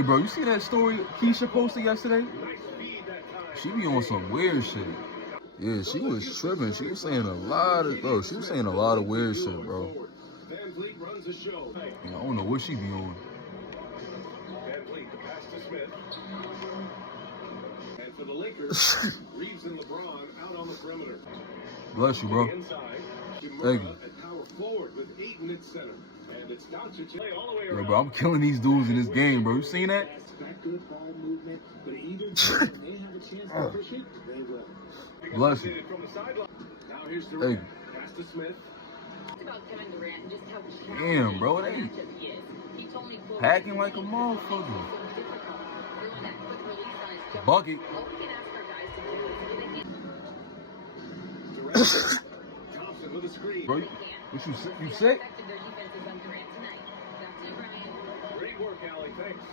Hey, bro, you see that story Keisha posted yesterday? She be on some weird shit. Yeah, she was tripping. She was saying a lot of, bro. She was saying a lot of weird shit, bro. Yeah, I don't know what she be on. Bless you, bro. Thank you. Yo, bro, I'm killing these dudes in this game, bro. You seen that? Bless you. Hey. Damn, bro, they packing like a motherfucker. Bucket. Bro, what you sick? Great work, Allie. Thanks.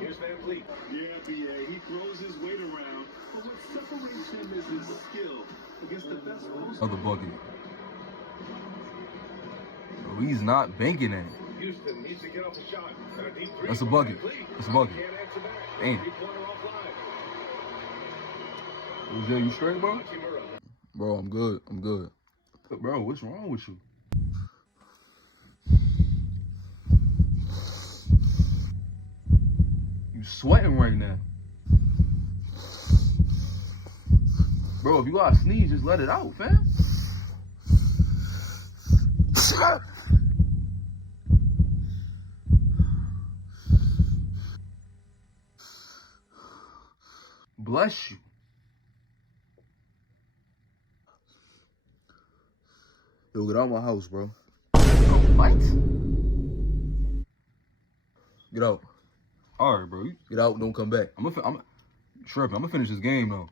Here's Van Fleet. Yeah, BA. He throws his weight around, but what separates him is his skill against the best. Other bucket. Bro, he's not banking it. Houston needs to get off the shot. That's a bucket. That's a bucket. Damn. Jose, you straight, bro? Bro, I'm good. I'm good. Bro, what's wrong with you? You sweating right now. Bro, if you gotta sneeze, just let it out, fam. Bless you. Yo, get out of my house, bro. What? Get out. All right, bro. Get out. Don't come back. I'm tripping. I'm gonna finish this game though.